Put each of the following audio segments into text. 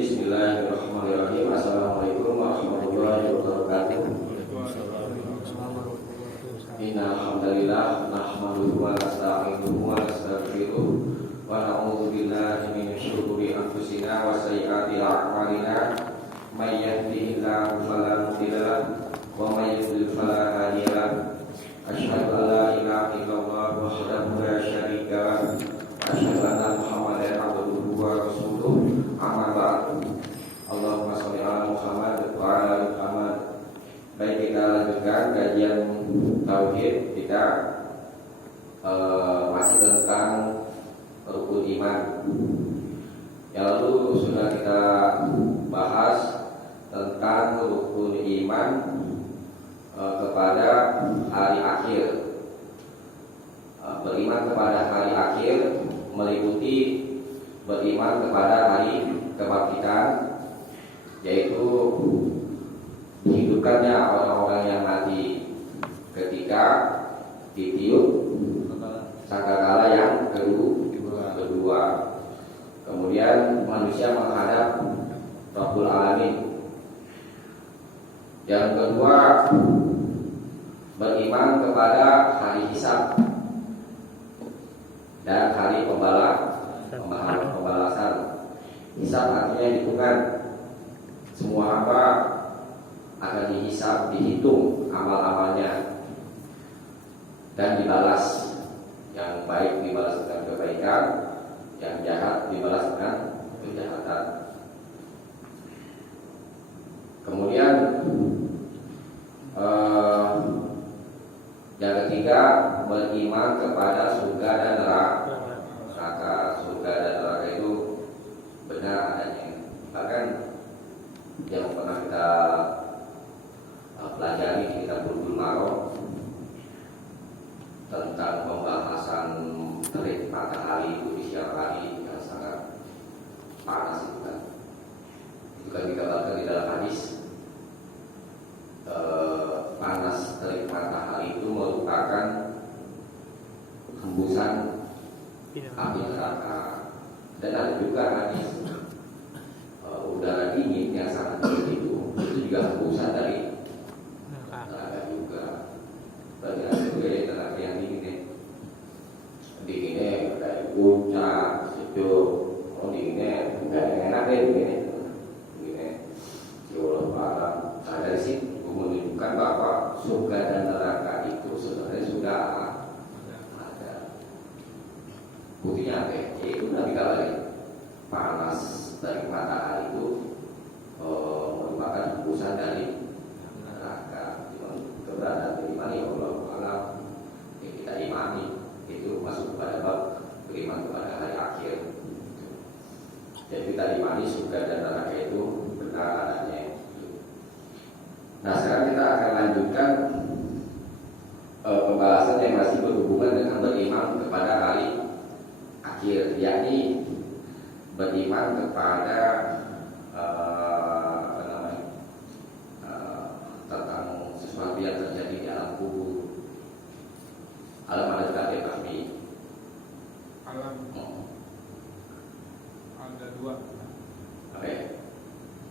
Bismillahirrahmanirrahim. Assalamualaikum warahmatullahi wabarakatuh. Innal hamdalillah nahmaduhu wa nasta'inuhu wa nastaghfiruh wa na'udzu billahi min syururi anfusina wa sayyiati a'malina. May yahdihillahu fala mudilla lahu wa may yudlil fala hadiya lahu. Asyhadu an la ilaha illallah wahdahu la syarika lahu wa asyhadu anna Muhammadan abduhu wa rasuluh. Amma ba'du. Allahumma sholli ala Muhammad wa ala ali Muhammad. Baik, kita lanjutkan kajian tauhid kita masih tentang rukun iman. Yang lalu sudah kita bahas tentang rukun iman kepada hari akhir. Beriman kepada hari akhir meliputi beriman kepada hari kebangkitan, yaitu dihidupkannya orang-orang yang mati ketika ditiup sangkakala yang kedua. Kemudian manusia menghadap Rabbul Alamin. Yang kedua, beriman kepada hari hisab dan hari pembalasan. Hisab artinya hitungan. Semua hamba akan dihisab, dihitung amal-amalnya dan dibalas. Yang baik dibalas dengan kebaikan, yang jahat dibalas dengan kejahatan. Kemudian yang ketiga, beriman kepada surga dan neraka. Surga dan neraka itu benar adanya. Bahkan yang pernah kita pelajari di kitab Bulughul Maram tentang pembahasan terik matahari itu di siang hari yang sangat panas itu kan. Itu kan dikabarkan di dalam hadis, panas terik matahari itu merupakan hembusan api neraka. Dan ada juga hadis udara dingin yang sangat dingin itu juga hembusan dari neraka juga. Berarti ada juga neraka yang dinginnya dari puncak sejuk, dinginnya nggak enak deh dinginnya jauh parah. Nah, dari situ menunjukkan bahwa surga dan neraka itu sebenarnya sudah ada. Buktinya apa? Yaitu Nabi kabarin panas dari matahari itu merupakan hembusan dari neraka. Keberadaan beriman ya Allah alam yang kita imani itu masuk kepada bab beriman kepada hari akhir. Jadi kita imani surga dan neraka itu benar adanya. Nah, sekarang kita akan lanjutkan pembahasan yang masih berhubungan dengan beriman kepada hari akhir, yakni beriman kepada tentang sesuatu yang terjadi di alam kubur. Alam ada tiga pasti. Alam ada dua. Oke.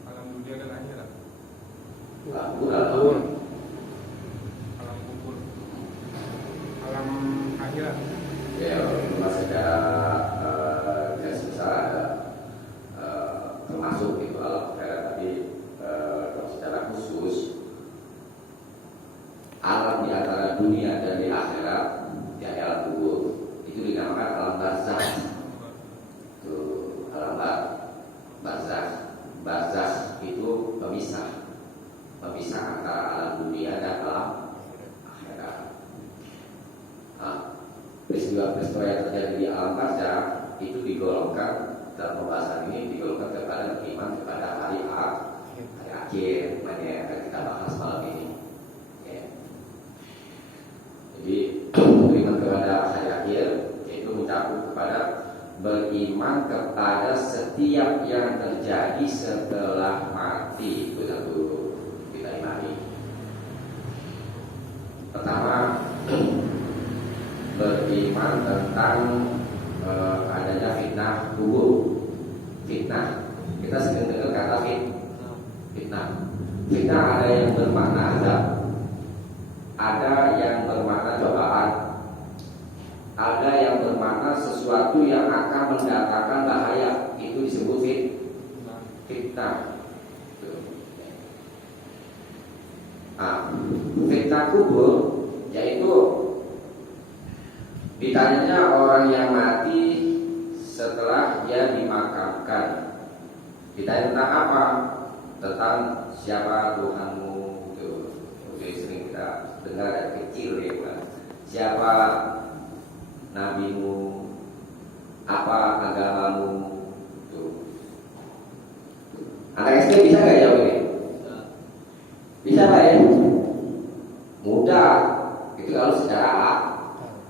Alam dunia dan akhirat. Alam kubur. Alam kubur. Alam akhirat. Ya, masih ada garis besar ada termasuk itu alam akhirat, tapi kalau secara khusus alam di antara dunia dan di akhirat, ya alam kubur, itu dinamakan alam barzakh. Itu alam barzakh. Barzakh itu pemisah antara alam dunia dan alam akhirat. Nah, peristiwa-peristiwa yang terjadi di alam barzakh itu digolongkan dalam pembahasan ini digolongkan kepada beriman kepada hari akhir, yang akan kita bahas malam ini. Ya. Jadi beriman kepada hari akhir yaitu mencakup kepada beriman kepada setiap yang terjadi setelah mati. Itu satu kita imani. Pertama, beriman tentang adanya fitnah kubur. Fitnah kita sering dengar kata fitnah. Fitnah ada yang bermakna azab, ada yang bermakna cobaan, ada yang bermakna sesuatu yang akan mendatangkan bahaya. Itu disebut fitnah. Nah, fitnah kubur yaitu ditanyanya orang yang mati setelah dia dimakamkan. Ditanya tentang apa? Tentang siapa Tuhanmu. Itu sering kita dengar dari kecil ya, Pak. Siapa nabimu? Apa agamamu? Tuh. Anak SD bisa nggak jawab ini? Bisa Pak ya? Mudah. Itu kalau secara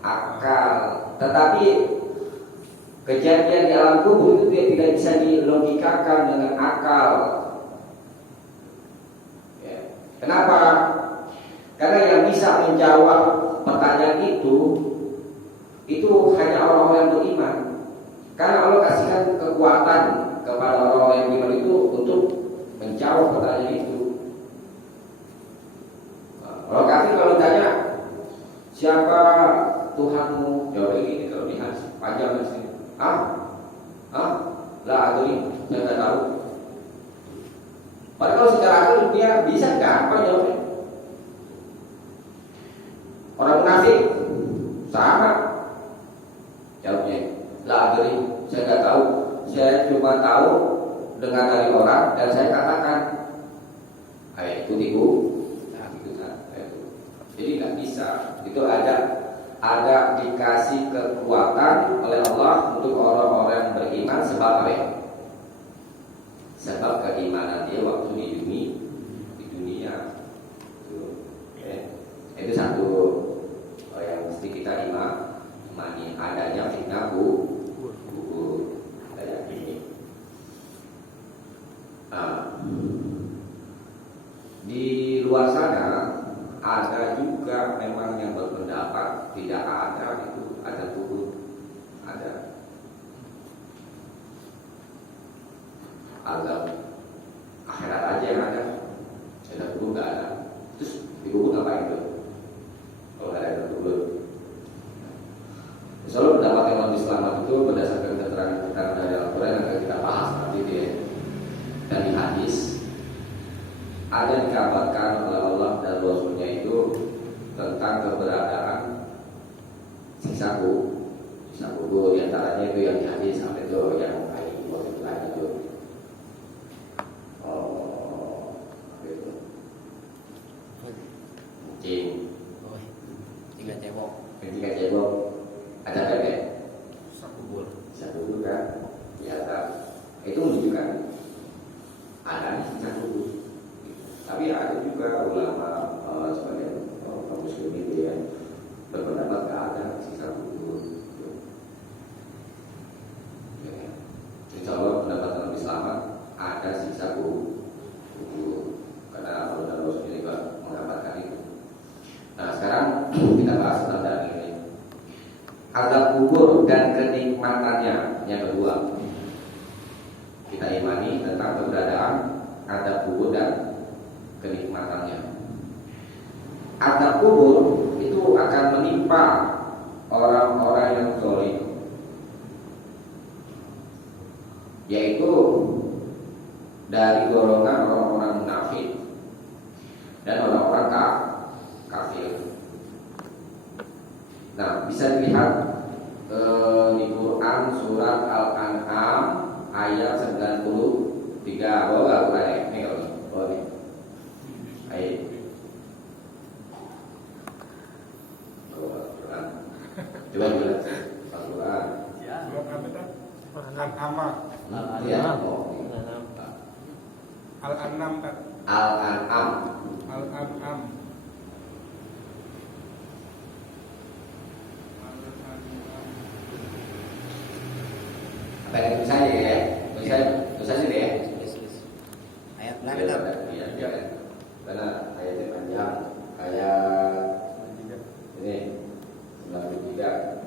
akal. Tetapi kejadian di alam kubur itu tidak bisa dilogikakan dengan akal. Ya. Kenapa? Karena yang bisa menjawab pertanyaan itu hanya orang-orang yang beriman. Karena Allah kasihkan kekuatan kepada orang-orang yang beriman itu untuk menjawab pertanyaan itu. Kalau kafir kalau ditanya siapa Tuhanmu, jawab gini kalau di hadis panjang di sini. Lah adri, saya nggak tahu. Padahal kalau secara akal dia bisa gampang jawabnya. Orang munafik sama jawabnya. Lah adri, saya nggak tahu. Saya cuma tahu dengar dari orang dan saya katakan, ayo ikut-ikut. Jadi nggak bisa. Itu ada dikasih kekuatan oleh Allah untuk orang-orang yang beriman sebab apa ya? Sebab keimanan dia waktu di dunia. Itu satu yang mesti kita imani adanya fitnah kubur kayak ini. Nah, di luar sana ada juga memang yang berpendapat tidak ada itu, ada kubur, ada azab akhirat aja yang ada kubur nggak ada. Terus di kubur ngapain tuh? Kalau nggak ada kubur. Misalnya pendapat yang lebih selamat itu berdasarkan keterangan dari Al-Quran yang akan kita bahas nanti ya. Dan di hadis ada dikabarkan oleh Allah dan Rasulnya itu tentang keberadaan siksa kubur. Di antaranya itu yang di hadis sampai itu yang waktu itu ada itu. Itu. Tiga cebok. Ada kan ya? Sakubur. Siksa kan? Biasa. Itu menunjukkan ada siksa kubur. Tapi ada juga ulama sebagai kaum muslim itu ya berpendapat tidak ada siksa kubur. Ya. Insya Allah pendapat yang lebih selamat ada siksa kubur karena Allah dan Rasul juga mengabarkan itu. Nah sekarang kita bahas tentang dalil ini. Azab kubur dan kenikmatannya yang kedua. Kita imani tentang keberadaan azab kubur dan kenikmatannya. Azab kubur itu akan menimpa orang-orang yang zalim, yaitu dari golongan orang-orang munafik dan orang-orang kafir. Nah, bisa dilihat di Quran surat Al-An'am ayat 93. Bawa Al-Quran ini kalau boleh. Ayo. Al-Quran. Coba lihat Al-Quran. Surat apa itu? Al-An'am. Ya. Al-An'am kan? Al-An'am. Al-An'am. Apa yang tulisannya ya? Tulisannya deh ya. Ayat berapa? Iya. Karena ayatnya panjang. Ayat ini 93.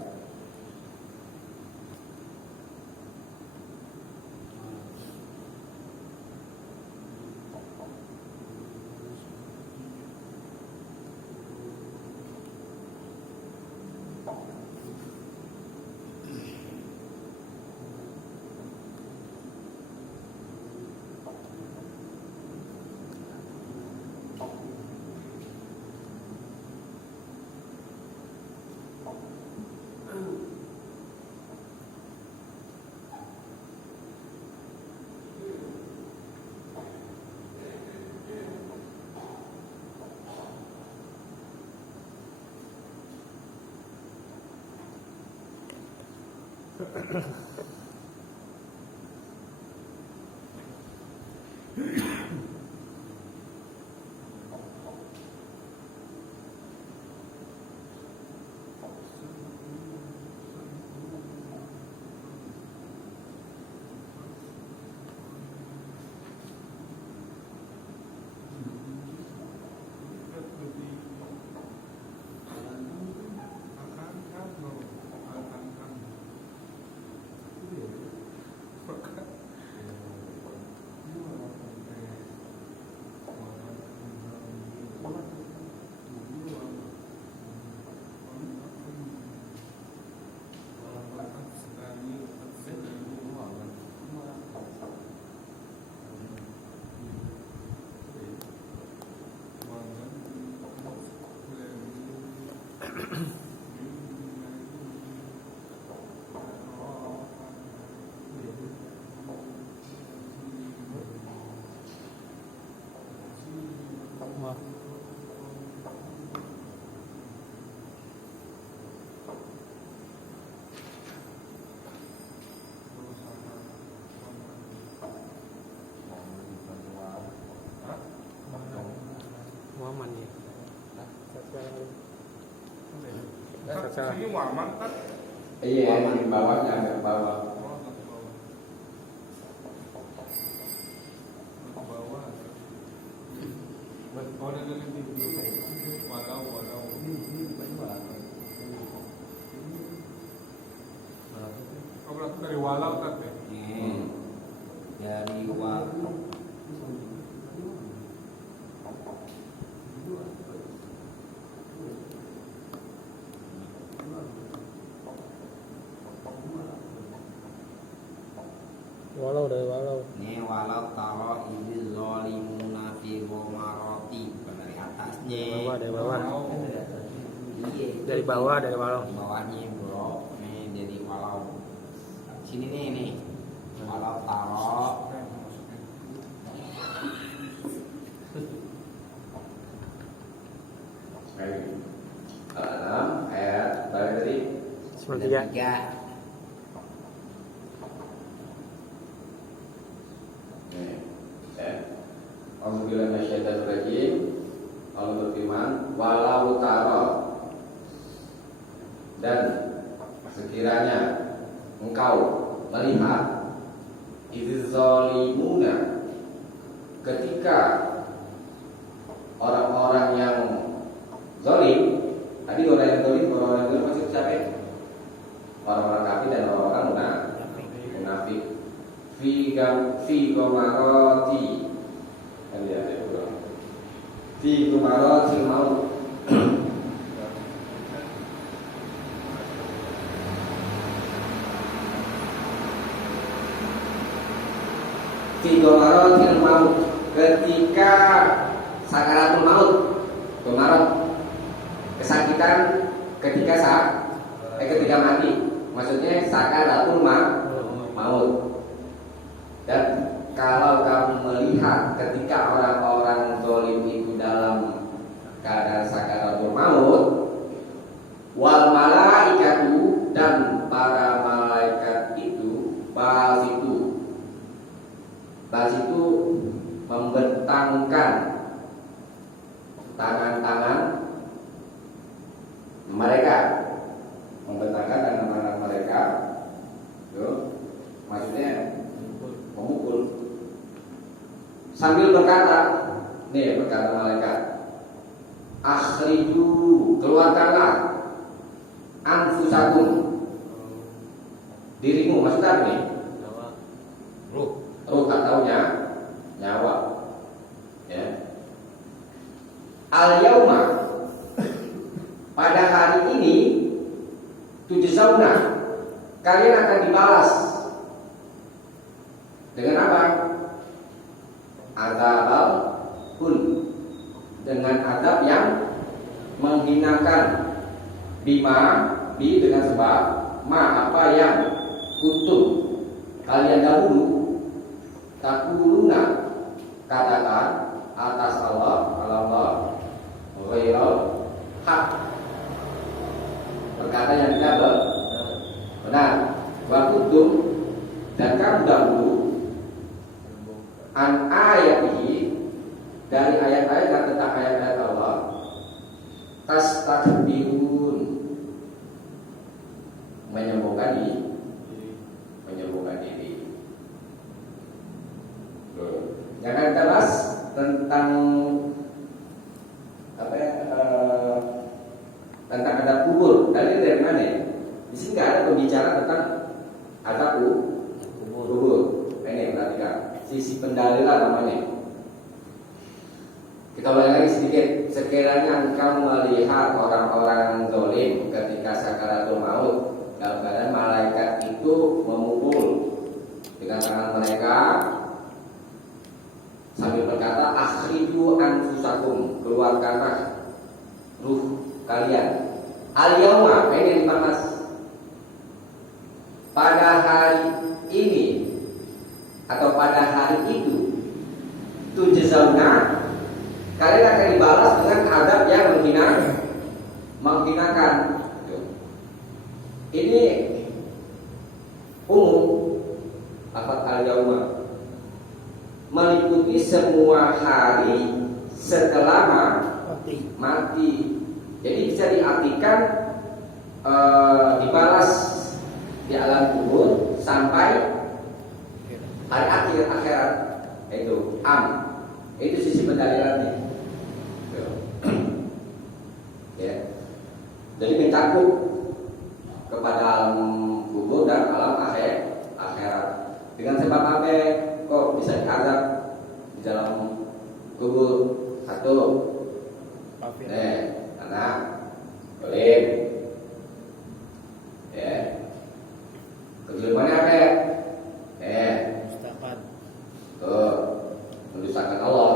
Sini Waman kan? Iya, di bawahnya agak bawah. Dari walau kan? Dari walau. Walau dari walau. Ini walau taro ini zolimuna fi gomaroti, bukan dari atasnya. Dari bawah. Iya. Dari bawah, dari walau. Di bawahnya bro. Nih jadi walau. Sini nih. Walau taro. Al-An'am ayat berapa tadi? 93. Alhamdulillah nasyaitanir rajim. Allah berfirman, walau tara, dan sekiranya engkau melihat idzalimuna, ketika orang-orang yang zalim, tadi orang yang zalim maksud siapa? Orang-orang kafir dan orang-orang munafik. Fi gomaroti, kan dia ada dua. Fi gomaroti mau. Fi gomaroti mau, ketika sakaratul maut, gomarot, kesakitan ketika ketika mati. Maksudnya sakaratul maut. Dan kalau kamu melihat ketika orang-orang zalim itu dalam keadaan sakaratul maut, wal malaikatu, dan para malaikat itu basitu membentangkan tangan-tangan mereka, membentangkan tangan-tangan mereka, maksudnya memukul sambil berkata, nih berkata malaikat, akhriju, keluarkanlah anfusakum, dirimu, maksudnya apa nih? Ruh atau nyawa. Ya. Al yauma, pada hari ini, tujzauna, kalian akan dibalas dengan apa? Azabal hul, dengan azab yang menghinakan. Dengan sebab apa yang kuntum kalian dahulu takuluna, katakan atas Allah ghairal haq, berkata yang tidak benar. Wa menyebutkan dahulu an ayatihi dari ayat-ayat tentang ayat-ayat Allah, tastakbirun, menyombongkan diri. Jangan kita bahas tentang tentang adab kubur. Dari mana? Di sini nggak ada pembicaraan tentang adab kubur. Ini perhatikan sisi pendalilan namanya. Kita ulangi lagi sedikit. Sekiranya engkau melihat orang-orang zalim ketika sakaratul maut, dalam keadaan malaikat itu memukul dengan tangan mereka sambil berkata, akhriju anfusakum, keluarkanlah ruh kalian. Al-yauma, ini yang dimaksud. Pada hari ini atau pada hari itu, tujzauna, kalian akan dibalas dengan adab yang menghinakan. Ini umum, lafaz al-yauma meliputi semua hari setelah mati. Jadi bisa diartikan dibalas di alam kubur sampai hari akhir akhirat, itu itu sisi pendalilannya. Ya. Jadi mencakup kepada alam kubur dan alam akhirat. Dengan sebab apa kok bisa diazab di dalam kubur? Satu, karena dolim. Ya. Kezalimannya apa? Mendustakan Allah,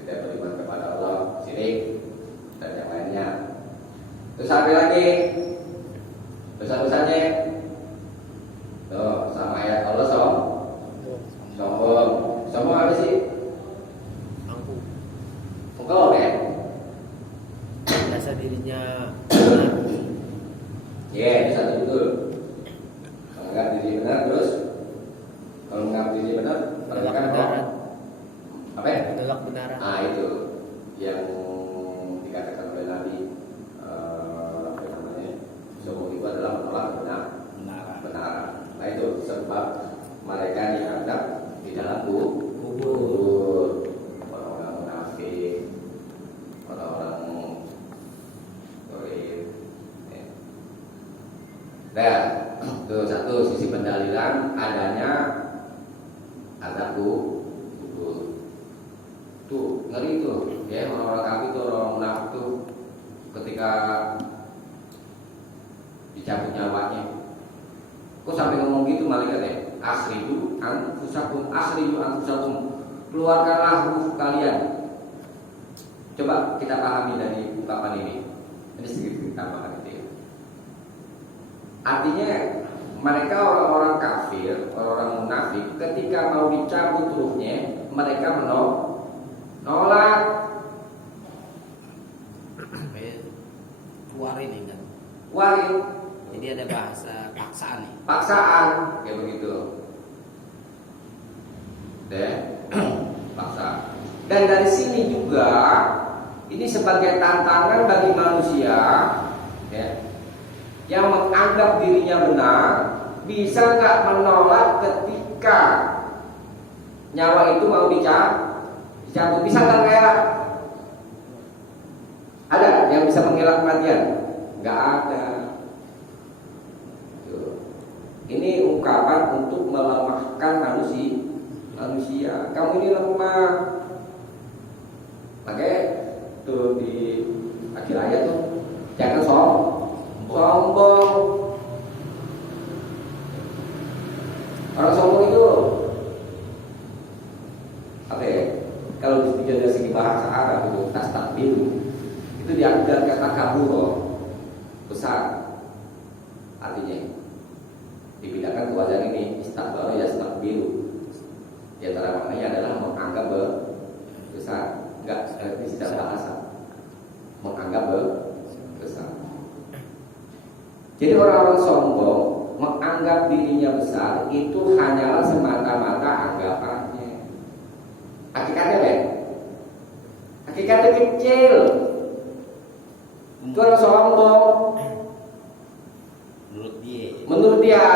tidak beriman kepada Allah, syirik dan yang lainnya. Terus apa lagi? Dosa-dosanya sama ayat Allah sombong. Sombong apa sih? Engkau ya? Merasa dirinya Bisa betul. Menganggap diri benar, terus kalau menganggap diri benar, menegakkan apa ya? menolak kebenaran. Itu yang dikatakan oleh Nabi, apa namanya? Sombong itu adalah menolak kebenaran. Nah itu sebab mereka dianggap di dalam kubur. Orang-orang munafik, orang-orang itu satu sisi pendalilan adanya azab kubur. Tuh ngeri tuh, ya orang-orang kafir tuh, orang munafik tuh ketika dicabut nyawanya. Kok sampai ngomong gitu malaikat ya? Akhriju anfusakum, keluarkanlah ruh kalian. Coba kita pahami dari ungkapan ini. Ini sedikit tambahan itu ya. Artinya mereka orang-orang kafir, orang-orang munafik, ketika mau dicabut ruhnya, mereka menolak. Warin. Jadi ada bahasa paksaan nih. Paksaan, kayak begitu. Paksa. Dan dari sini juga ini sebagai tantangan bagi manusia, ya, yang menganggap dirinya benar, bisa nggak menolak ketika nyawa itu mau dicabut? Bisa nggak ngelak? Ada yang bisa mengelak kematian? Nggak ada. Ini ungkapan untuk melemahkan manusia. Kamu ini lemah. Makanya tuh di akhir ayat tuh jangan sombong. Orang sombong itu apa ya? Kalau dari segi bahasa Arab itu tastakbir, itu diambil kata kabur, besar artinya. Dipindahkan ke wazan ini istakbara yastakbiru. Di antara maknanya adalah menganggap besar. Enggak, di secara bahasa menganggap besar. Jadi orang-orang sombong menganggap menganggap dirinya besar itu hanyalah semata-mata anggapannya. Hakikatnya Ben, hakikatnya kecil. Itu orang sombong. Menurut dia.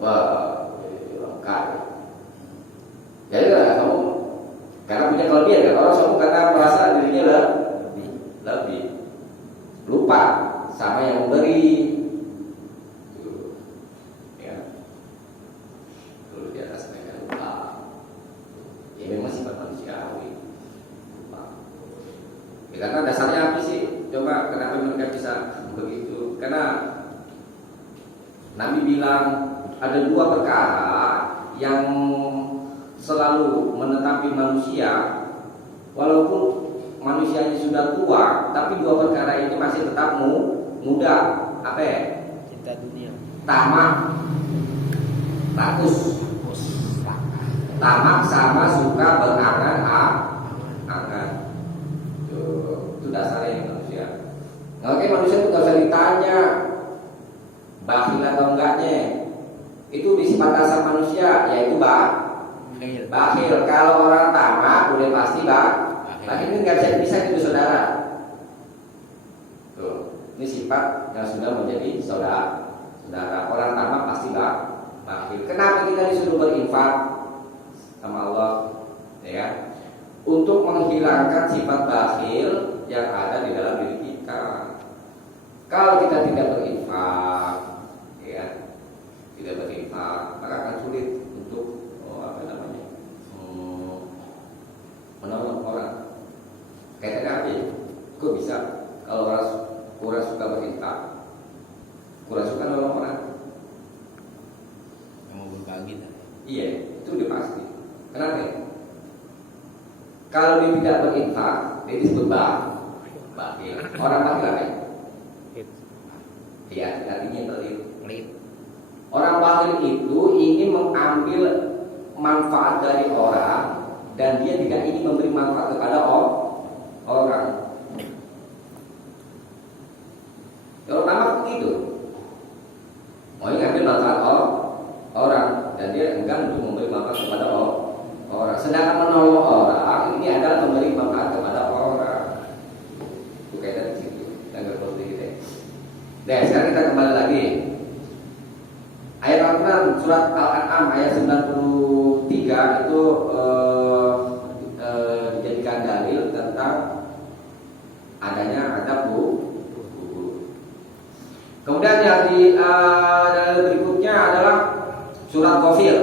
Wah, lengkap. Jadi lah kamu karena punya kelebihan kan, orang sombong karena merasa dirinya lebih lupa sama yang memberi. Ya, dulu di atas mereka lupa. Ya memang sifat manusiawi. Lupa. Ya, karena dasarnya apa sih? Coba kenapa mereka bisa begitu? Karena Nabi bilang ada dua perkara yang selalu menetapi manusia, walaupun manusianya sudah tua, tapi dua perkara ini masih tetap muda. Apa ya? Cinta dunia. Tamak, rakus. Tamak sama suka berangan-angan. Itu dasarnya manusia. Oke, manusia itu gak usah ditanya bakhil atau enggaknya. Itu di sifat dasar manusia, yaitu bakhil. Kalau orang tamak udah pasti bakhil ini nggak bisa gitu saudara. Tuh, ini sifat yang sudah menjadi saudara. Orang tamak pasti bakhil. Kenapa kita disuruh berinfak sama Allah? Ya kan? Untuk menghilangkan sifat bakhil yang ada di dalam diri kita. Kalau kita tidak berinfak, ya, tidak berinfak, maka akan sulit untuk menolong orang. Kayaknya apa ya? Kok bisa kalau orang suka berinfak, kurang suka nolong orang? Yang mau berbagi kan? Iya, itu udah pasti. Kenapa ya? Kalau dia tidak berinfak, dia disebut bakhil. Orang bakhil apa ya? Iya, artinya pelit. Orang bakhil itu ingin mengambil manfaat dari orang dan dia tidak ingin memberi manfaat kepada orang. Kalau tamak begitu, mau ngambil manfaat orang dan dia enggan untuk memberi manfaat kepada orang. Sedangkan menolong orang ini adalah memberi manfaat kepada orang. Itu kaitan di situ. Dan seperti itu. Nah, sekarang kita kembali lagi. Ayat Al-Quran surat Al-An'am ayat 93 itu dijadikan dalil tentang adanya adab kubur. Kemudian yang di dalil berikutnya adalah surat Ghafir.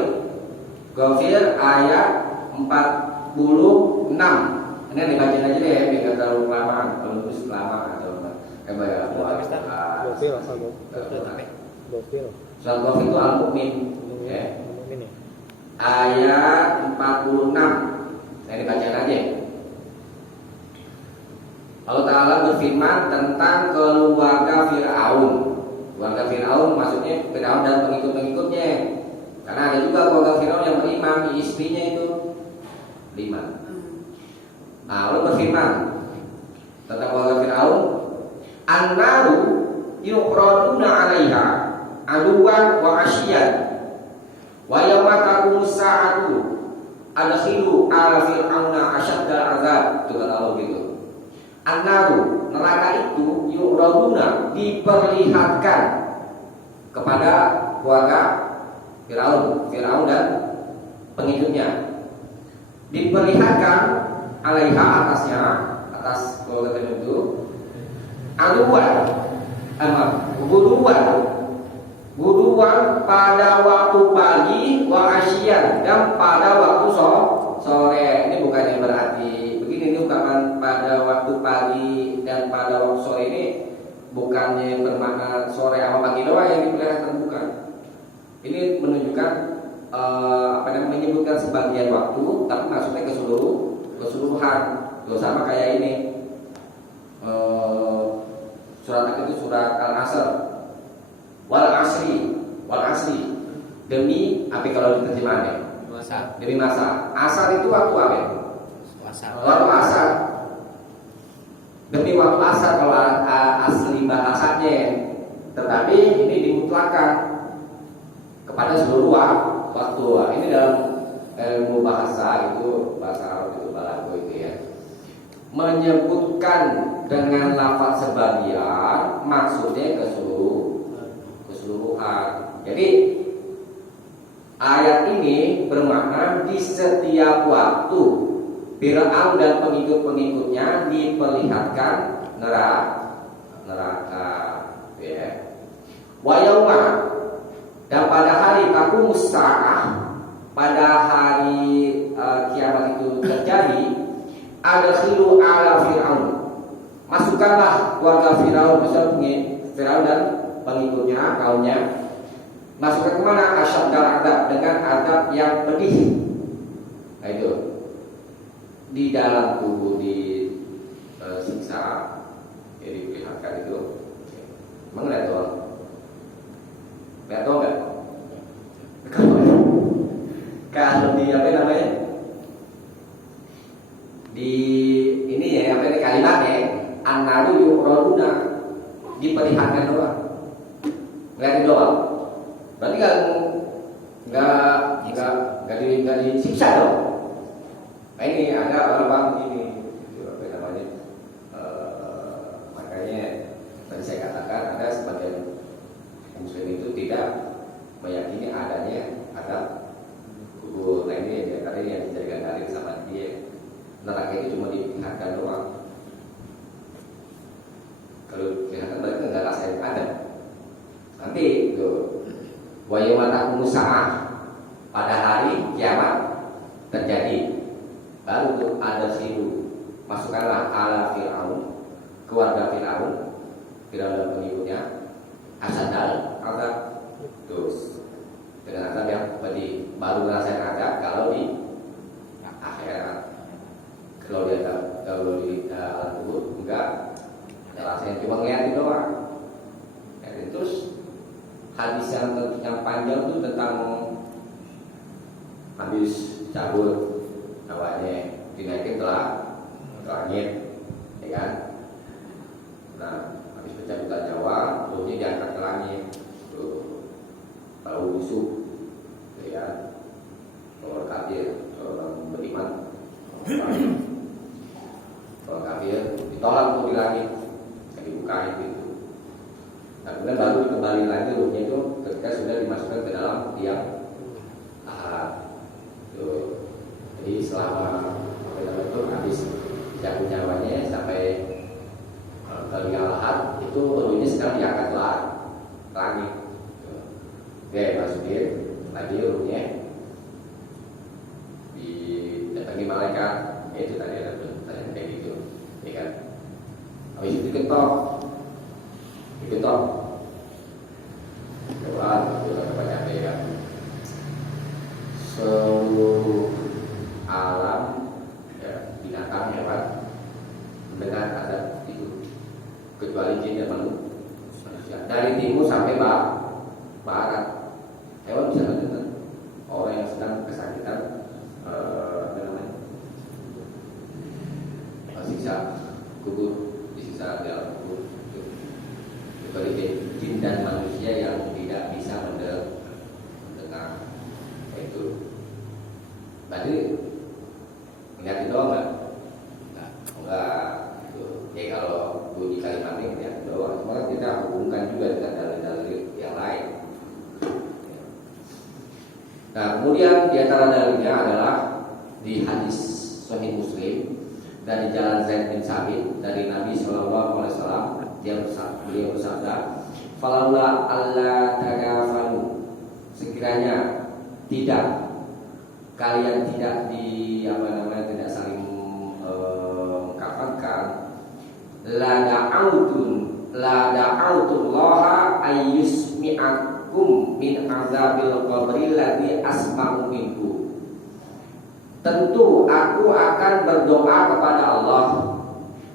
Ghafir ayat 46. Ini dibacain aja deh, biar terlalu lama, kalau terus lama atau kayak Gofil asal Gofil. Surat Ghafir itu Al-Mu'min, ya. Ayat 46. Saya dibacain aja. Allah Ta'ala berfirman tentang keluarga Fir'aun. Keluarga Fir'aun maksudnya Fir'aun dan pengikut-pengikutnya. Karena ada juga keluarga Fir'aun yang beriman, istrinya itu 5. Nah, Allah berfirman tentang keluarga Fir'aun, "An-naru yuqraduna 'alaiha aduwan wa asyian wa yawma taqumus sa'atu adkhilu ala fir'auna asyadda 'adzab." Itu kata Allah gitu. An-naru, neraka itu yuqraduna, diperlihatkan kepada keluarga Fir'aun dan pengikutnya. Diperlihatkan alaiha, atasnya, atas keluarga itu aduwan, guduan pada waktu pagi wa asyian, dan pada waktu sore. Ini bukannya berarti begini, ini bukan pada waktu pagi dan pada waktu sore. Ini bukannya bermakna sore sama pagi doang yang diperlihatkan, bukan. Ini menunjukkan menyebutkan sebagian waktu, tapi maksudnya keseluruhan. Sama kayak ini surat itu surat Al-Asr, wal asri, demi apa kalau diterjemahkan? Demi masa. Asar itu waktu apa? Waktu asar. Demi waktu asar kalau asli bahasanya. tetapi ini dimutlakan kepada seluruh waktu. Ini dalam ilmu bahasa itu, bahasa Arab itu balago itu ya, menyebutkan dengan lafaz sebagian maksudnya keseluruhan. Jadi ayat ini bermakna di setiap waktu Fir'aun dan pengikut-pengikutnya diperlihatkan neraka ya. Wa yauma, dan pada hari taqumus saah, pada hari kiamat itu terjadi, adkhilu ala Fir'aun, masukkanlah keluarga Fir'aun beserta Fir'aun dan pengikutnya, kaumnya, masukkan kemana? Asyaddal adab, dengan adab yang pedih. Nah itu di dalam tubuh disiksa, ya diperlihatkan itu. Emang lihat doang? Lihat doang nggak? Kalau di apa namanya? Di ini ya, apa ini kalimatnya? An-naru yu'raduna, diperlihatkan doang. Lihat doang. Berarti nggak disiksa dong. Nah ini ada orang ini, apa namanya? Makanya tadi saya katakan ada sebagian Muslim itu tidak meyakini adanya adab kubur. Nah ini ya, yang dijadikan dalil sama dia. Neraka itu cuma dilihatkan doang. Kalau kelihatan berarti nggak rasain ada. Nanti itu wa yauma taqumus saah, pada hari kiamat terjadi, baru tuh ada siru, masukkanlah ala Fir'aun, keluarga Fir'aun dan pengikutnya, asadal azab, terus dengan azab yang pedih, baru ngerasain azab kalau di akhirat. Kalau di alam kubur enggak ngerasain, cuma ngeliatin doang. Terus hadis yang panjang itu tentang habis cabut awalnya dinaikin ke langit, ya kan? Nah, habis pencabutan nyawa, ruhnya diangkat ke langit. Kalau busuk, ya kan? Kalau kafir, orang beriman, kalau kafir ditolak untuk di langit, dibukain gitu. Nah, kemudian baru kembali lagi ruhnya itu ketika sudah dimasukkan ke dalam tiang lahat. Jadi selama itu habis cabut nyawanya sampai ke liang lahat, itu ruhnya sedang diangkat ke langit. Oke, masukin lagi ruhnya, didatangi malaikat, itu tadi ada pertanyaan kayak gitu, ya kan? Habis itu diketok. Coba banyak ya. Seluruh alam ya, binatang hewan mendengar adab itu, kecuali jin dan manusia. Dari timur sampai barat, hewan bisa mendengar. Orang yang sedang kesakitan, siksa kubur, disiksa di alam kubur. Kecuali jin dan manusia yang tidak bisa mendengar itu. Berarti ngeliatin doang nggak? Enggak. Ya kalau bunyi kalimatnya ngeliatin doang. Cuma kita hubungkan juga dengan dalil-dalil yang lain. Nah, kemudian di antara dalilnya adalah di hadis Sahih Muslim dari jalan Zaid bin Sabit dari Nabi Shallallahu Alaihi Wasallam. Beliau bersabda, "Falaula alla tagafalu, sekiranya kalian tidak tidak saling mengkafankan, la da'autullaha ayyusmi'akum min azabil qabri ladzi asma'u minhu." Tentu aku akan berdoa kepada Allah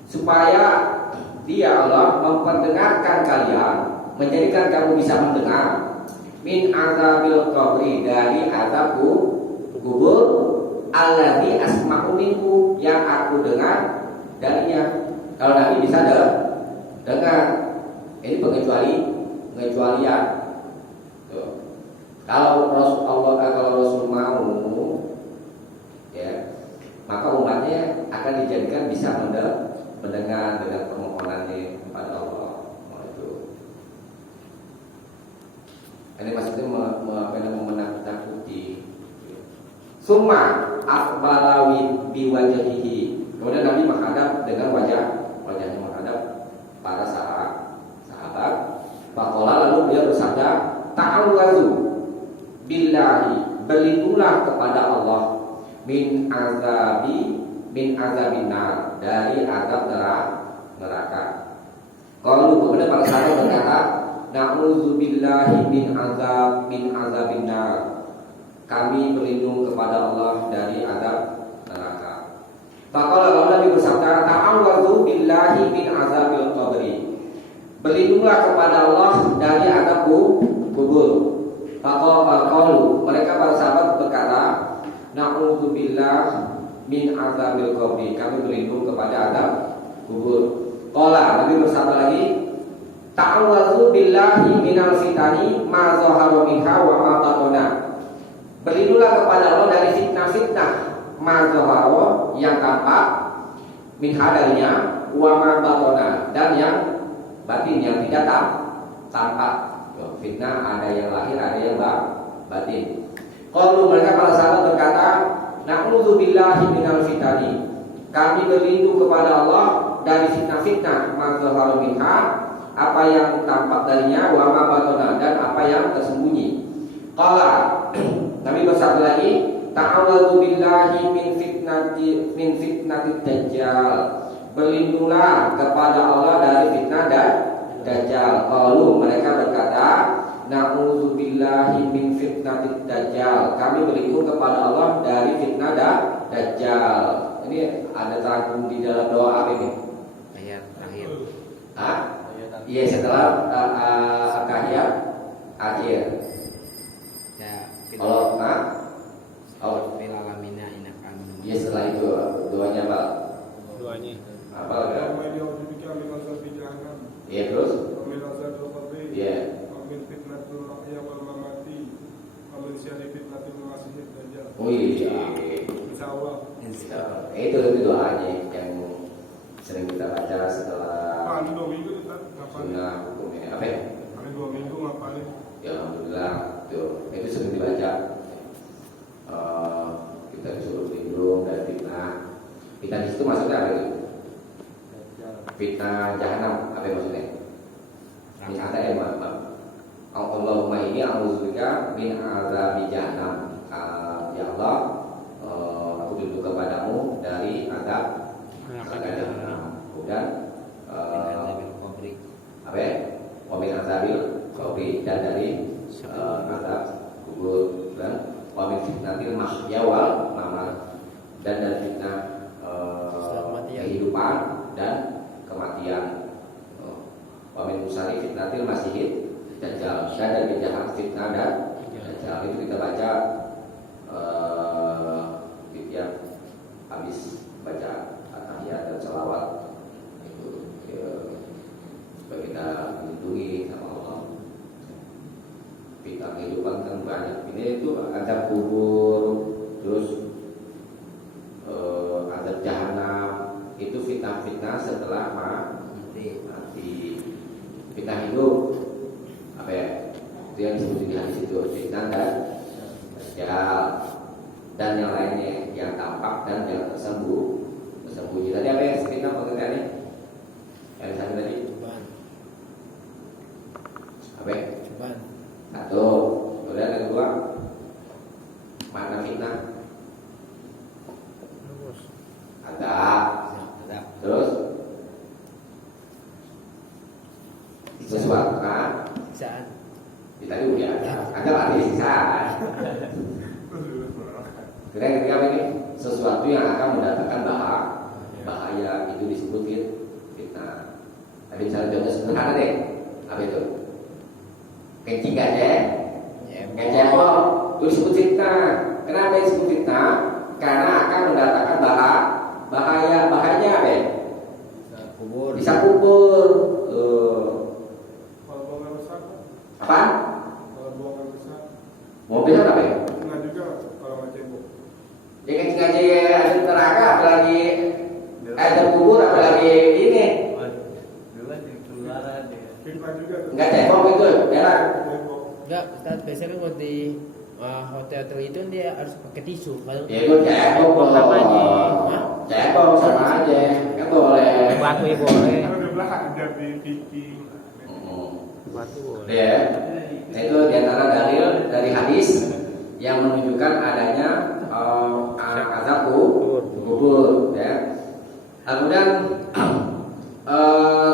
supaya Dia Allah memperdengarkan kalian, menjadikan kamu bisa mendengar min azabil qabri, dari azab kubur, alladzi asma'u minhu, yang aku dengar darinya. Kalau Nabi bisa dengar, ini pengecuali pengecualian. Tuh. Kalau Rasul mau, ya, maka umatnya akan dijadikan bisa mendengar dengan permohonannya kepada Allah. Itu. Ini maksudnya menakut-nakuti. Summa akbalawi biwajhihi. Kemudian Nabi menghadap dengan wajahnya menghadap para sahabat. Faqala, lalu dia bersabda, ta'awwazu billahi, berlindunglah kepada Allah min azabin nar, dari azab neraka. Kalau kemudian para sahabat berkata, na'udzubillahi min azabin nar, kami berlindung kepada Allah dari azab neraka. Faqala, lalu Nabi bersabda, ta'awwazu billahi min azabil qabri, berlindunglah kepada Allah dari azab kubur. Faqalu, mereka para sahabat berkata, na'udzubillah min azabil qabri, kami berlindung kepada azab kubur. Qala, Nabi bersabda lagi, ta'awwazu billahi minal fitani ma zahara minha wa ma batana, berlindunglah kepada Allah dari fitnah-fitnah ma zahara, yang tampak, minha, darinya, wa ma batana, dan yang batin, yang tidak tampak. Fitnah ada yang lahir, ada yang batin. Qalu, mereka para sahabat berkata, na'udzubillahi minal fitani, kami berlindung kepada Allah dari fitnah-fitnah ma zahara minha, apa yang tampak darinya, wa ma batana, dan apa yang tersembunyi. Qala, Nabi bersabda lagi, ta'awwadzu billahi min fitnati dajjal, berlindunglah kepada Allah dari fitnah Dajjal. Qalu, mereka berkata, na'udzubillahi min fitnati dajjal, kami berlindung kepada Allah dari fitnah Dajjal. Ini ada terangkum di dalam doa apa ini? Ayat akhir. Iya, setelah tahiyat akhir. Ya, Kalau fil alamina innaka hamidum. iya, setelah itu doanya apa? Doanya. Apa enggak? Iya, terus? Iya. Oh iya. Itu doanya yang sering kita baca setelah sunnah hukumnya. Apa ya? Ya, alhamdulillah, itu sering dibaca. Kita disuruh lindung dari fitnah. Fitnah di situ maksudnya apa itu? Fitnah jahanam, apa maksudnya? Ini ada yang Allahumma inni a'udzubika min azabi jahannam. Ya Allah, aku berlindung kepadamu dari azab jahannam. Kemudian apa ya? Wa min azabil qabri, dan dari azab kubur, dan wa min fitnatil mahya wal mamat, dan dari fitnah kehidupan dan kematian. Wa min musari fitnatil masihid dajjal, dan dari jahat fitnah dan dajjal. Itu kita baca tiap habis baca tahiyat dan salawat, itu supaya kita melindungi sama Allah. Fitnah kehidupan kan banyak. Ini itu azab kubur, terus azab jahanam, itu fitnah-fitnah setelah mati. Fitnah hidup apa ya? Itu yang disebut di hadis itu, fitnah dan dajjal, dan yang lainnya yang tampak dan yang tersembunyi. Tadi apa yang fitnah pengertiannya? Yang satu tadi apa ya? Cobaan. Satu. Kemudian yang kedua, makna fitnah ada. Terus sesuatu kan? Siksaan. Tadi udah ada arti siksaan. Kira-kira apa ini? Sesuatu yang akan mendatangkan bahaya, itu disebut fitnah. Tadi misalnya contoh sederhana deh, apa itu? Kencing gajah, cebok, itu disebut fitnah. Kenapa disebut fitnah? Karena akan mendatangkan bahaya. Bahayanya apa ya? Bisa kubur. Jangan ngaji ada neraka apalagi ada kubur apalagi ini. Enggak cebok itu, enak. Enggak, Ustaz, biasanya kan buat di hotel itu dia harus pakai tisu. Kalau Ya itu cebok sama aja. Cebok sama aja. Kan boleh. Batu ya boleh. Batu boleh. Ya. Nah, itu diantara dalil dari hadis yang menunjukkan adanya azab kubur, ya. Kemudian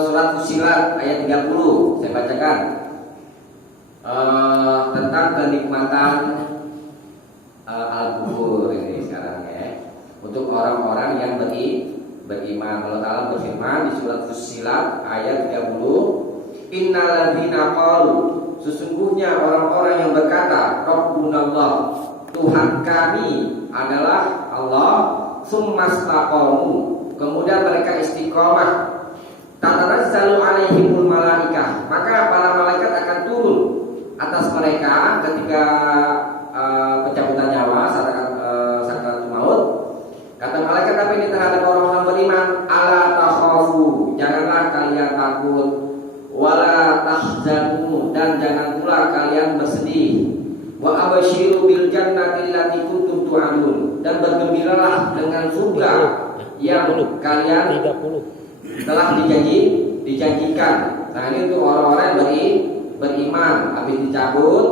surat Fussilat ayat 30 saya bacakan tentang kenikmatan alam kubur ini sekarang ya. Untuk orang-orang yang beriman, Allah Ta'ala berfirman di surat Fussilat ayat 30, innalladzina qalu, sesungguhnya orang-orang yang berkata Rabbunallah, Tuhan kami adalah Allah, summastaqamu, kemudian mereka istiqomah, tatanazzalu alaihimul malaikah, maka para malaikat akan turun atas mereka ketika pencabutan nyawa sakaratul maut. Kata malaikat apa ini terhadap orang-orang beriman, ala takhafu, janganlah kalian takut, wala tahzanu, dan jangan pula kalian bersedih, wa abasyiru bil jannati allati kuntum tu'adun, dan bergembiralah dengan surga yang kalian telah dijanjikan. Nah, ini untuk orang-orang yang beriman. Habis dicabut,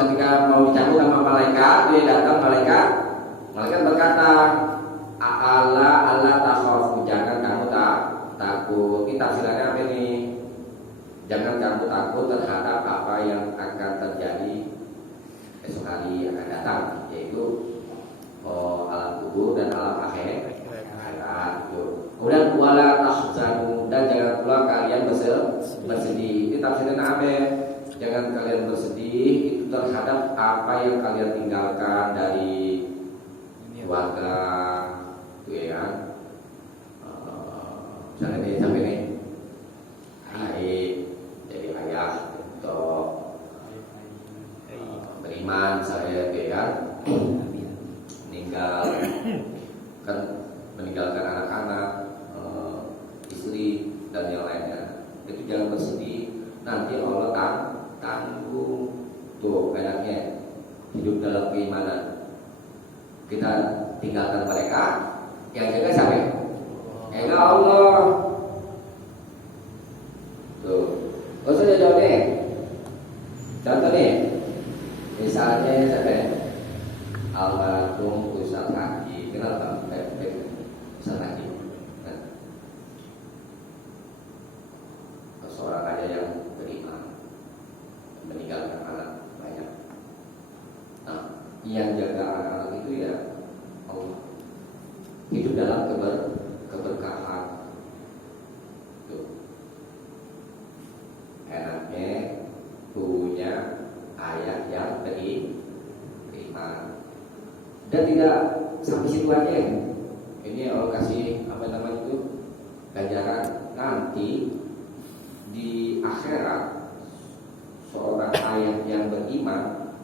ketika mau dicabut sama malaikat, dia datang malaikat berkata, Allah takhafu, jangan kamu takut. Ini tafsirannya apa ini? Jangan kamu takut terhadap apa yang akan terjadi esok hari yang akan datang, yaitu alam kubur dan alam akhirat. Kemudian wala tahzanu, dan jangan pula kalian bersedih. Ini tafsirannya apa? Jangan kalian bersedih itu terhadap apa yang kalian tinggalkan dari keluarga, itu ya kan? Misalnya nih sampai nih, jadi ayah atau beriman saya itu ya kan? Meninggalkan anak-anak, istri dan yang lainnya. Itu jangan bersedih, nanti Allah tanggung. Tuh enaknya hidup dalam keimanan. Kita tinggalkan mereka, yang jaga siapa? Ya Allah. Tuh, gak usah jauh deh. Contoh nih, misalnya siapa? Almarhum Ustaz Haji, kenal tak? Ustaz Haji. Nah, seorang aja yang beriman, meninggalkan anak banyak. Nah, yang jaga anak-anak itu ya Allah. Hidup dalam keberkahan. Tuh. Enaknya punya ayah yang beriman. Dan tidak sampai situ aja. Ini Allah kasih apa namanya itu ganjaran nanti di akhirat. Seorang ayah yang beriman,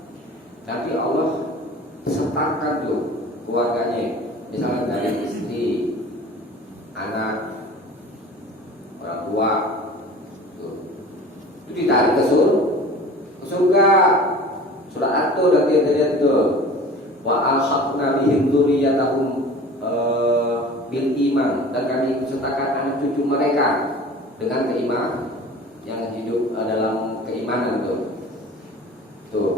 nanti Allah sertakan tuh keluarganya, misalnya dari istri, anak, orang tua, tuh. Itu ditarik ke surga. Surat At-Tur nanti ada tuh. Wa alhaqna bihim dzurriyyatahum bil iman, dan kami sertakan anak cucu mereka dengan keimanan, yang hidup dalam keimanan tuh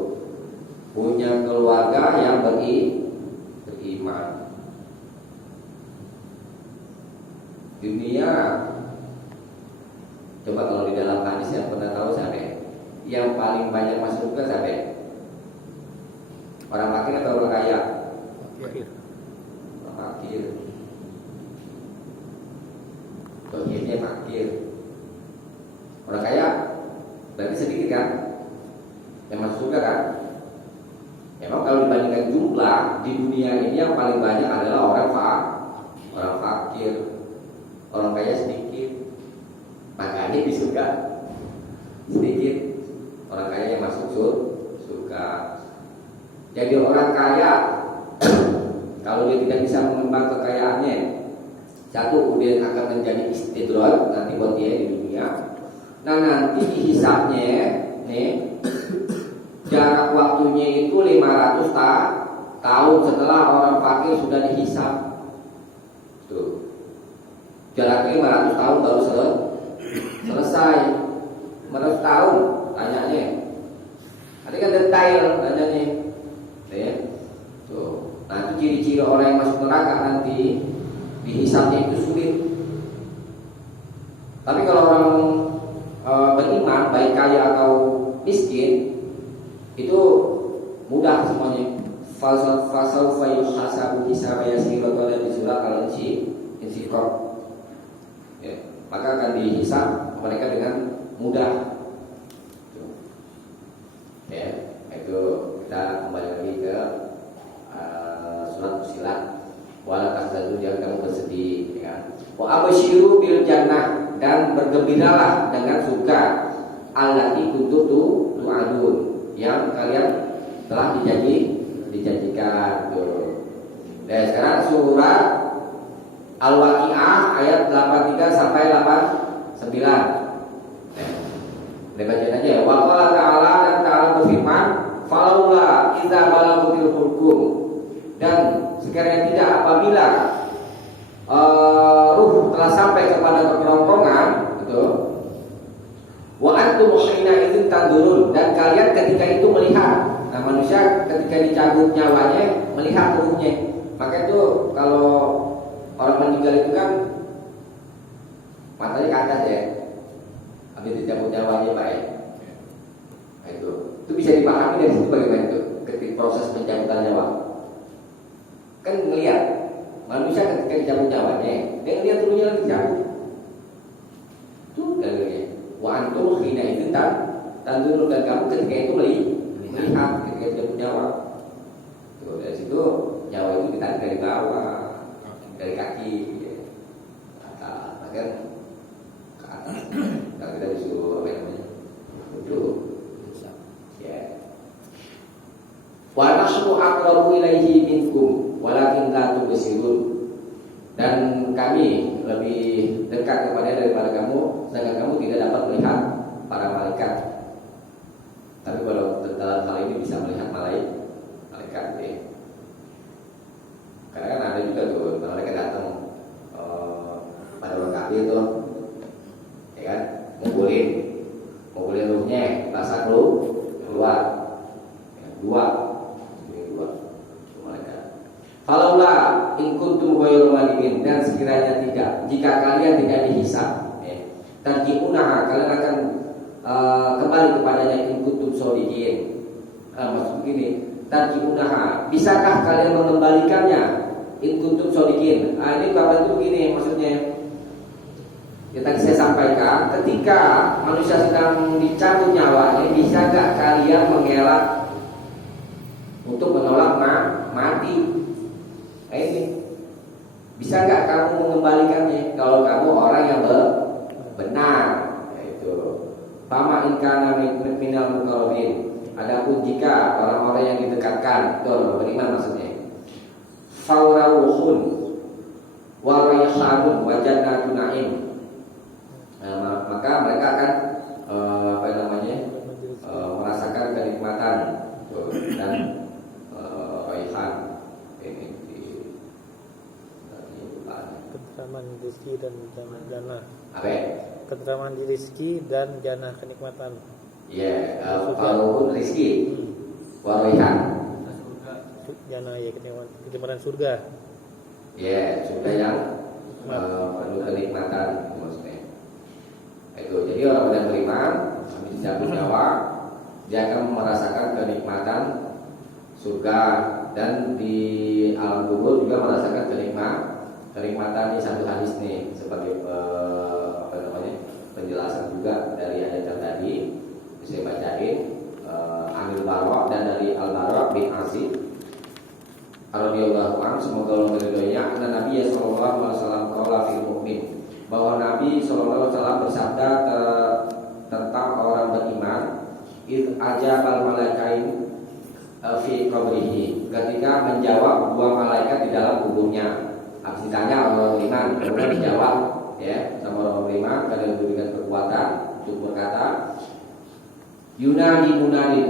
punya keluarga yang beriman. Dunia, coba kalau di dalam hadis yang pernah tahu siapa? Yang paling banyak masuk surga siapa? Orang fakir atau orang kaya? Orang fakir. Fakirnya fakir. Orang kaya berarti sedikit kan? Yang masuk surga kan? Memang kalau dibandingkan jumlah di dunia ini yang paling banyak adalah orang fakir. Orang kaya sedikit. Makanya di surga sedikit orang kaya yang masuk surga. Jadi orang kaya Kalau dia tidak bisa mengembang kekayaannya, satu kemudian akan menjadi istidrak nanti buat dia di dunia. Nah nanti dihisapnya nih jarak waktunya itu 500 tahun setelah orang fakir sudah dihisap. Tuh. Jaraknya 500 tahun baru selesai. 500 tahun tanyanya. Ada kan detail tanyanya. Ya. Tuh. Nah itu ciri-ciri orang yang masuk neraka nanti dihisapnya itu sulit. Tapi kalau orang beriman, baik kaya atau miskin, itu mudah semuanya. Fasaufa yuhasabu hisaba yasira dan di surat Al-Insyirah. Ya, maka akan dihisab mereka dengan mudah. Ya, itu kita kembali lagi ke surat Fussilat. Wala tahzanu, jangan kamu bersedih, ya. Wa absyiru bil jannah, dan bergembiralah dengan surga allati kuntum tu'adun, yang kalian telah dijanjikan. Tuh. Dan sekarang surat Al-Waqi'ah ayat 83 sampai 89. Dibacain aja. Wa qala ta'ala, dan ta'ala berfirman, falaula idza balaghatil hulqum, dan sekiranya tidak apabila ruh telah sampai kepada kerongkongan, gitu. Wa antum hina idzin tandurun, dan kalian ketika itu melihat. Nah, manusia ketika dicabut nyawanya melihat ruhnya. Maka itu kalau orang meninggal itu kan matanya ke atas ya. Habis dicabut nyawanya Pak ya. Nah, itu bisa dipahami dari situ bagaimana itu ketika proses pencabutan nyawa. Kan ngelihat manusia ketika dicabut nyawanya, dia ngelihat ruhnya lagi dicabut. Tuh dalilnya. Wa antum hina idzin tandurun, dan kamu ketika itu melihat ketika dicabut nyawa. Tuh, dari situ nyawa itu ditarik dari bawah, dari kaki ya. Ke atas, kan ke atas. Kalau kita disuruh apa namanya? Duduk. Ya. Wa nahnu aqrabu ilaihi minkum walakin la tubsirun, dan kami lebih dekat kepada daripada kamu, sedangkan kamu tidak dapat melihat para malaikat. Tapi kalau dalam hal ini bisa melihat malaikat ya. Karena kan ada juga tuh malaikat datang pada orang kafir tuh, ya kan, ngumpulin ruhnya, rasa keluar, ya, dua malaikat. Falaula in kuntum ghairu madinin, dan sekiranya tidak, jika kalian tidak dihisab, ya, tarji'unaha, kalian akan kembali kepadanya in kuntum shodiqin. Maksud begini, tarji'unaha, bisakah kalian mengembalikannya in kuntum shodiqin? Ini bapak itu begini maksudnya. Ya tadi saya sampaikan, ketika manusia sedang dicabut nyawanya, bisa gak kalian mengelak untuk menolak mati? Nah ini, bisa gak kamu mengembalikannya kalau kamu orang yang benar? Yaitu fama in kana minal muqarrabin. Adapun jika orang-orang yang didekatkan, itu orang beriman maksudnya, fawrawuhun wa rayhanun wa jannatun na'im, maka mereka akan merasakan kenikmatan dan rayhan, Ketentraman rezeki dan jannah. apa? Ketentraman di rezeki dan jannah, kenikmatan. Ya, fawrawuhun rizki wa rayhan, Jannah ya, kenikmatan surga. ya surga yang penuh kenikmatan maksudnya. Itu jadi orang yang beriman habis dicabut nyawa, dia akan merasakan kenikmatan surga, dan di alam kubur juga merasakan kenikmatan. Ini satu hadis nih sebagai penjelasan juga dari ayat yang tadi saya bacain. Anil Barok, dan dari Al Barok bin Azib radhiyallahu anhu, semoga Allah meridhoinya, anna Nabi sallallahu alaihi wasallam qala fil mukmin, bahwa Nabi sallallahu alaihi wasallam bersabda tentang orang beriman, id ajabal malaikain fi qabrihi, ketika menjawab dua malaikat di dalam kuburnya. Habis ditanya orang beriman, kemudian dijawab ya sama orang beriman karena diberikan kekuatan untuk berkata, Yunadi munadi,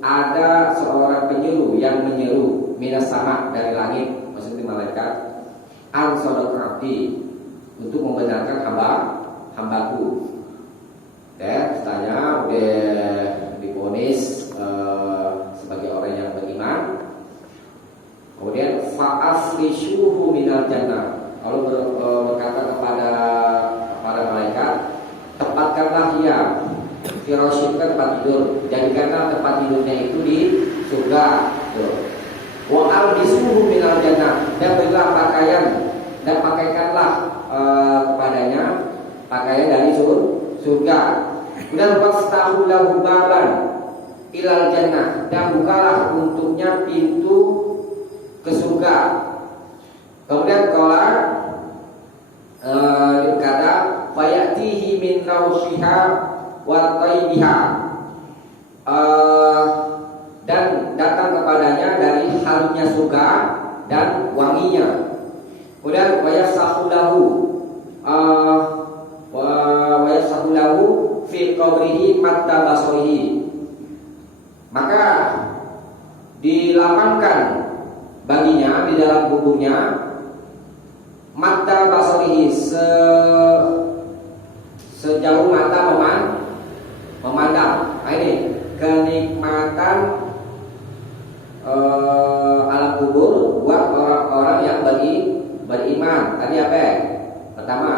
ada seorang penyeru yang menyeru minas sama dari langit, maksudnya malaikat, an sodok abdi, untuk membenarkan hambaku. Ya, tanya udah divonis sebagai orang yang beriman. Kemudian fa'afrishuhu minal jannah. Lalu berkata kepada para malaikat, tempatkanlah dia firasyikan tempat tidur, jadikanlah tempat tidurnya itu di surga. Wa albisuhu minal jannah, dan berilah pakaian dan pakaikanlah kepadanya pakaian dari surga. Kemudian wastahu lahu baban ilal jannah, dan bukalah untuknya pintu ke surga. Kemudian qala berkata fayatihi min rawsiha wa tayyibiha, dan datang kepadanya dari halusnya surga dan wanginya. Kemudian wayasahu lahu fi qabrihi matta basrihi, maka dilapangkan baginya di dalam kuburnya matta basrihi, sejauh mata memandang. Nah, ini kenikmatan alam kubur buat orang-orang yang beriman. Tadi apa? Pertama,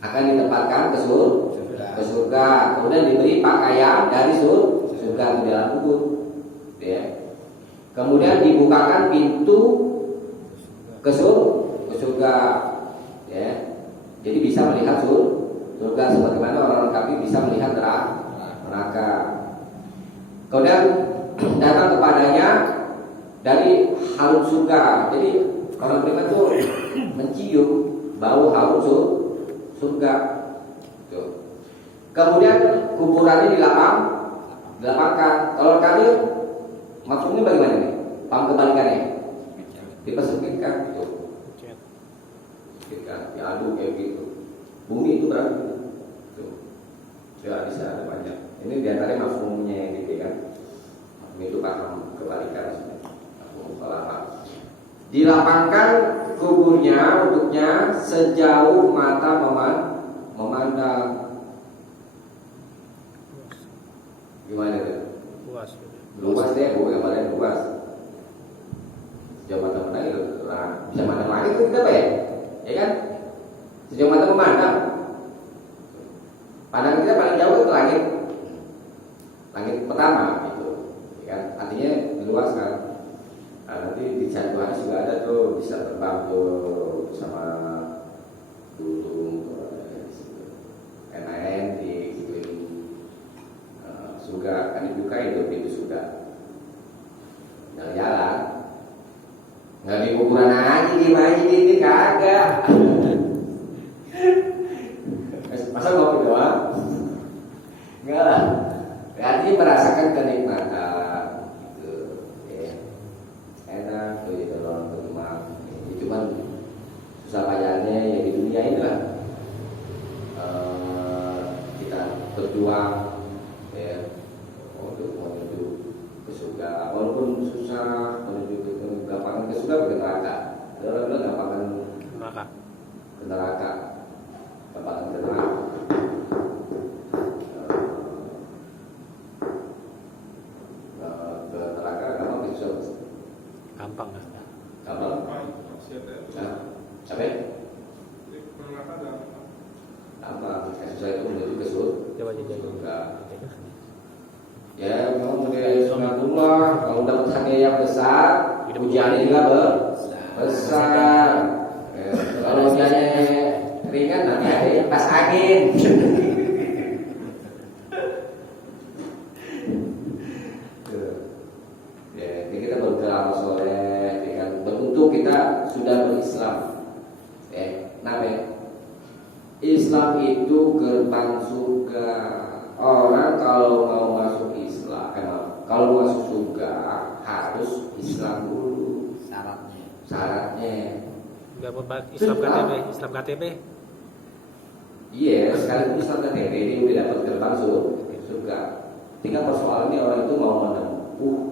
akan ditempatkan ke surga. Kemudian diberi pakaian dari surga di dalam kubur. Ya. Kemudian dibukakan pintu ke surga. Ya. Jadi bisa melihat surga sebagaimana orang kafir bisa melihat neraka. Kemudian datang kepadanya dari harum surga. Jadi orang beriman itu mencium bau harum surga. Tuh. Kemudian kuburannya dilapangkan. Kalau kafir maksudnya bagaimana nih? Paham kebalikannya? Dipersempitkan gitu. Diaduk kayak gitu. Bumi itu berarti tuh. Ya bisa ada banyak. Ini diantara mafhumnya yang gitu kan. Mafhum itu paham kebalikan sebenarnya. Mafhum salah. Dilapangkan kuburnya untuknya sejauh mata memandang. Gimana tuh? Luas deh, bukan paling luas. Sejauh mata memandang itu bisa mata langit itu kita apa ya? Ya kan? Sejauh mata memandang. Pandangan kita paling jauh ke langit pertama gitu. Ya kan? Artinya luas kan. Nah, nanti di jadwalnya juga ada tuh, bisa terbang tuh sama burung lain di sekeliling surga. Kan dibuka itu pintu surga. Jalan-jalan. Nggak di kuburan aja, di kagak. Masa ngopi doang? Enggak lah. Berarti merasakan kenikmatan gitu. Ya. Enak tuh gitu orang berkembang. Cuman susah payahnya ya di dunia ini lah. Kita berjuang ya untuk menuju ke surga. Walaupun susah menuju ke gampangan ke surga ke neraka. Ada orang bilang gampangan ke neraka. Gampangan ke neraka. Ke neraka gampang ke surga. Gampang lah. Gampang. Capek? Gampang. Susah itu menuju ke surga. Ya, kalau menilai sunatullah, kalau dapat hadiah yang besar, ujiannya juga besar. Ya, kalau ujiannya ringan, nanti ada pas angin. Ya, ini kita bergerak soleh, dengan beruntung kita sudah berislam. Islam itu gerbang surga. Orang kalau mau masuk Islam, kalau mau masuk surga harus Islam dulu syaratnya. Enggak apa Islam KTP, Islam KTP. Iya, sekalipun Islam KTP ini udah dapat gerbang surga. Tinggal persoalannya orang itu mau menempuh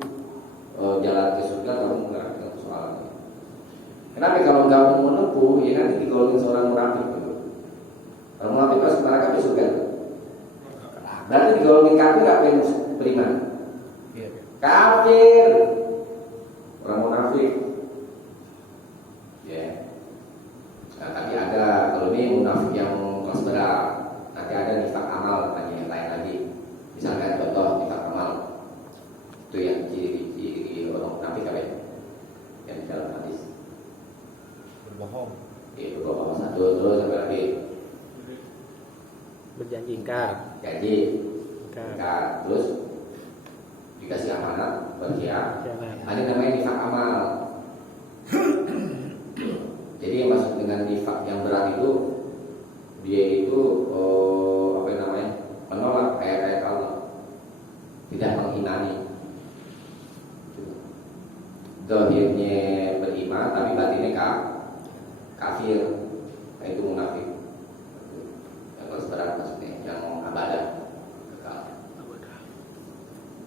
jalan ke surga atau enggak, tinggal persoalannya. Kenapa kalau nggak mau menempuh, ya nanti digolongin seorang munafik dulu. Kalau munafik masuk neraka ke surga. Berarti digolongin kafir apa yang beriman? Kafir, orang munafik. Ya. Nah, tapi ada kalau ini munafik yang kelas berat, nanti ada nifak amal lagi yang lain lagi. Misalkan contoh nifak amal itu yang ciri orang munafik apa ya? Yang di dalam hadis Berbohong. berbohong satu terus apa lagi? Berjanji ingkar. Janji ingkar terus dikasih amanat berkhianat. Ada namanya nifak amal. Jadi yang masuk dengan nifak yang berat itu dia itu apa namanya menolak ayat-ayat Allah, tidak mengimani. Zahirnya beriman tapi batinnya kafir, itu munafik. Yang kelas berat maksudnya yang abadah.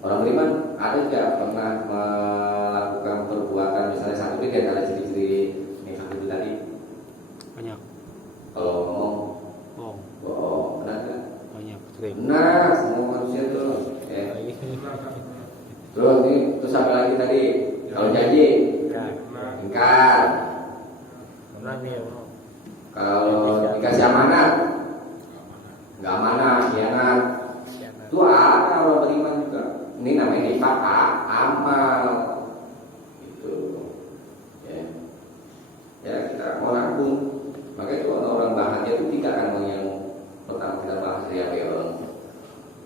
Orang beriman ada tidak pernah melakukan perbuatan misalnya satu ini kayak kalian ciri-ciri nifak itu tadi. Banyak. Kalau ngomong Oh, benar kan? banyak sering. Nah, semua manusia tuh. Ya. Terus nih, terus apa lagi tadi? Kalau janji, ingkar. Kalau dikasih amanat, nggak amanah, khianat. Itu ada orang beriman juga. Ini namanya nifak amal. Itu. Ya kita mau nabung. Makanya itu orang bahagia itu tiga kan yang pertama kita bahas dari orang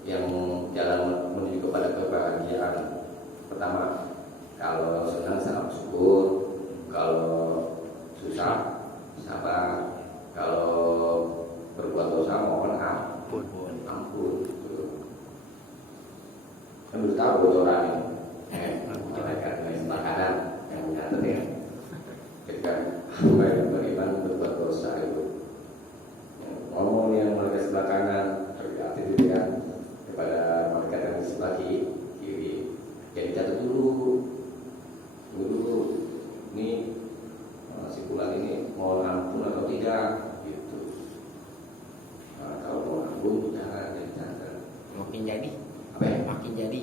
yang jalan menuju kepada kebahagiaan. Pertama, kalau senang salam syukur, kalau susah sabar, kalau berbuat dosa mohon ampun. Kan udah tahu bocoran ini. Malaikat sebelah kanan yang mencatat ya. Ketika hamba yang beriman berbuat dosa itu, ngomong yang malaikat sebelah kanan berarti dilihat kepada malaikat yang sebelah kiri. Jadi catat dulu. Ini si bulan ini mau ampun atau tidak gitu. Nah, kalau mau ampun jangan jadi catat. Makin jadi. Apa ya? Makin jadi.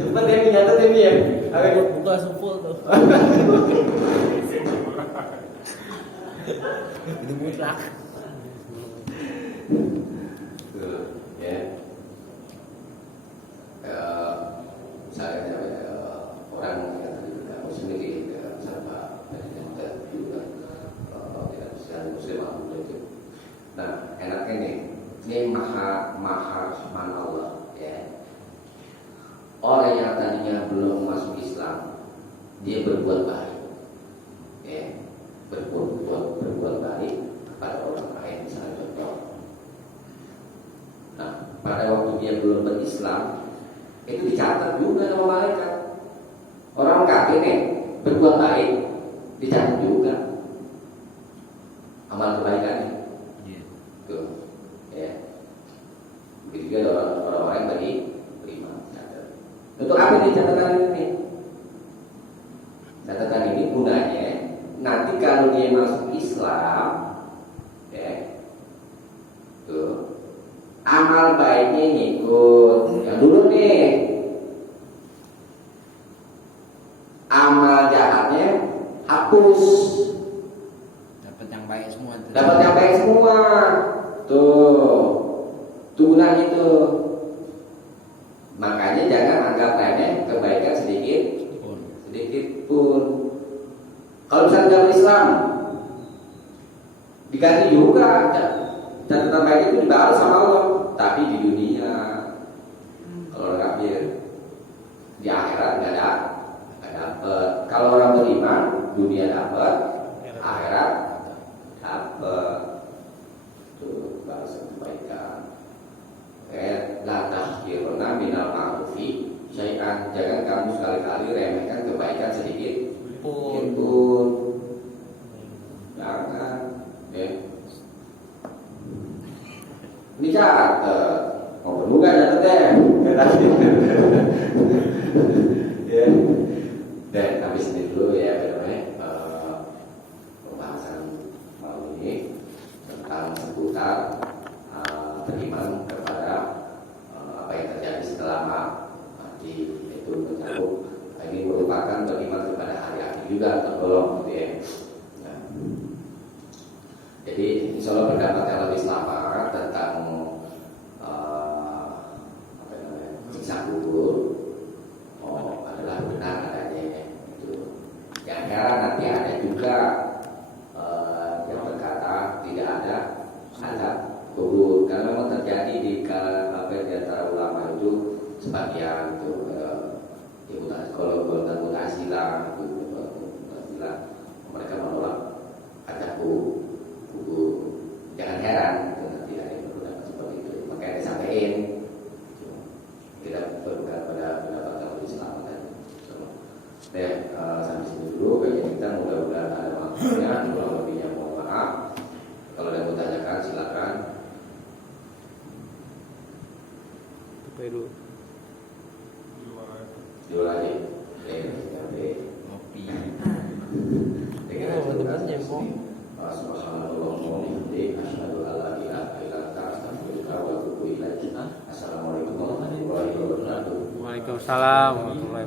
Cepat ya nyatet ini ya. Buka langsung full tuh. Itu mutlak. Ya. Misalnya orang yang tadi berkata sendiri sahabat dan juga tidak bisa muslim itu. Nah, enaknya nih, ini maha rahman Allah ya. Orang yang tadinya belum masuk Islam, dia berbuat baik, ya, berbuat baik kepada orang lain, misalnya contoh. Nah, pada waktu dia belum berislam, itu dicatat juga sama malaikat. Orang kafir nih berbuat baik, dicatat juga amal kebaikannya. Tuh, ya. Begitu juga orang-orang yang beriman. Untuk apa nih catatan ini? Catatan ini gunanya nanti kalau dia masuk Islam, ya, tuh amal baiknya ngikut. Yang dulu nih, amal jahatnya hapus. Dapat yang baik semua. Dapat yang baik semua. Tuh gunanya itu. Makanya jangan anggap remeh kebaikan sedikit pun. Kalau misalnya dalam Islam diganti juga catatan baik itu dibalas sama Allah, tapi di dunia. Kalau orang kafir di akhirat nggak dapat. Kalau orang beriman dunia dapat, akhirat dapat. Tuh balas kebaikan. La tahqir minal ma'rufi syai'an. Jangan kamu sekali-kali remehkan kebaikan sedikit pun. Jangan. Ya. Ini catat. Mau perlu gak catat deh? Ya. Dan habis ini dulu ya, pembahasan malam ini tentang seputar beriman kepada apa yang terjadi setelah mati, itu mencakup. Ini merupakan beriman kepada hari akhir juga, tergolong gitu ya. Nah, jadi insya Allah pendapat yang lebih selamat tentang siksa kubur adalah benar adanya itu. Yang heran nanti ada juga yang berkata tidak ada azab kubur, karena memang terjadi di antara ulama itu sebagian itu kalau golongan Mu'tazilah mereka menolak azab kubur. Jangan heran itu nanti ada yang berpendapat seperti itu, makanya disampaikan tidak berpegang pada pendapat yang lebih selamat tadi. Sampai sini dulu kajian kita, mudah-mudahan ada maksudnya. Kurang lebihnya mohon maaf. Kalau ada yang mau tanyakan silakan. Dulu. Dulu lagi. Ngopi. Dengan teman-temannya mau. Subhanallah wa bihamdihi asyhadu an la ilaha illa anta astaghfiruka wa atubu ilaik. Assalamualaikum warahmatullahi wabarakatuh. Waalaikumsalam warahmatullahi